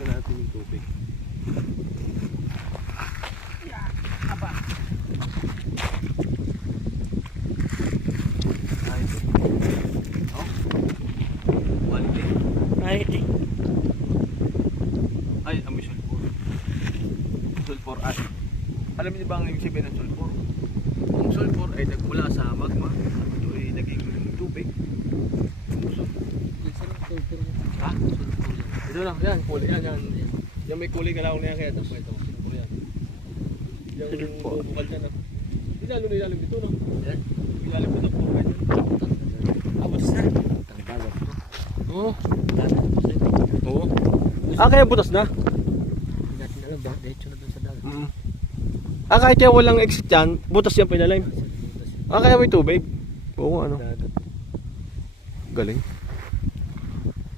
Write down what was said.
tignan natin yung tubig. Aba. Ay, oh. Quality. Quality. Ay, amoy sulfur. Sulfur at. Alam niyo ba ang ibig sabihin ng sulfur? Ang sulfur ay nagmula sa magma. Ito ay naging tubig. Ha? Sulfur. Ito lang, yan, kulay yan, yan. Yan may kulay kalawang na yan kaya ito. Ito, sulfur yan. Yung bubukal dyan. Ilalim dito, no? Yan. Ilalim dito, bubukal dyan. Butas na. Oo. Oo. Kaya butas na? Hindi natin alam ba? Diretso na dun sa dagat. Kahit kaya walang exit yan, butas yan pinalim. Kaya may tubig. Oo, ano. Dagat. Galing.